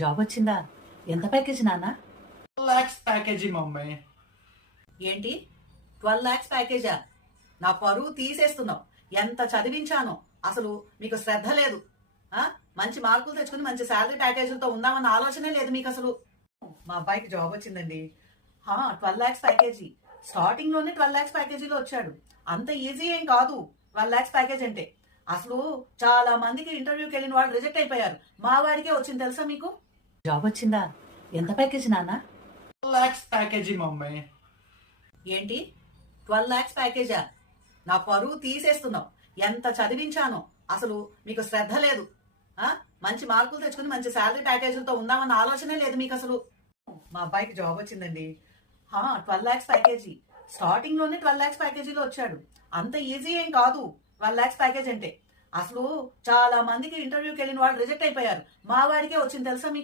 Job వచ్చిందా? ఎంత package నాన్న? Lakhs package mummy. ఏంటి 12 lakhs ప్యాకేజా? నా పరువు తీసేస్తున్నావు. ఎంత చదివించానో అసలు మీకు శ్రద్ధ లేదు. ఆ మంచి మార్కులు తెచ్చుకుని మంచి శాలరీ ప్యాకేజీలతో ఉందామన్న ఆలోచనే లేదు మీకు అసలు. మా అబ్బాయికి జాబ్ వచ్చిందండి. 12 lakhs ప్యాకేజీ. స్టార్టింగ్ లోనే 12 lakhs ప్యాకేజీలో వచ్చాడు. అంత ఈజీ ఏం కాదు 12 lakhs ప్యాకేజ్ అంటే. అసలు చాలా మందికి ఇంటర్వ్యూకి వెళ్ళిన వాళ్ళు రిజెక్ట్ అయిపోయారు. మా వాడికే వచ్చింది తెలుసా మీకు? జాబ్ వచ్చిందా? ఎంత ప్యాకేజ్ నాన్న? Lakhs package mummy. ఏంటి 12 lakhs ప్యాకేజా? నా పరువు తీసేస్తున్నావు. ఎంత చదివించానో అసలు మీకు శ్రద్ధ లేదు. ఆ మంచి మార్కులు తెచ్చుకుని మంచి శాలరీ ప్యాకేజీలతో ఉందామన్న ఆలోచనే లేదు మీకు అసలు. మా అబ్బాయికి జాబ్ వచ్చిందండి. 12 lakhs ప్యాకేజీ. స్టార్టింగ్ లోనే 12 lakhs ప్యాకేజీలో వచ్చాడు. అంత ఈజీ ఏం కాదు 12 lakhs ప్యాకేజ్ అంటే. అసలు చాలా మందికి ఇంటర్వ్యూకి వెళ్ళిన వాళ్ళు రిజెక్ట్ అయిపోయారు. మా వాడికే వచ్చింది తెలుసా మీకు?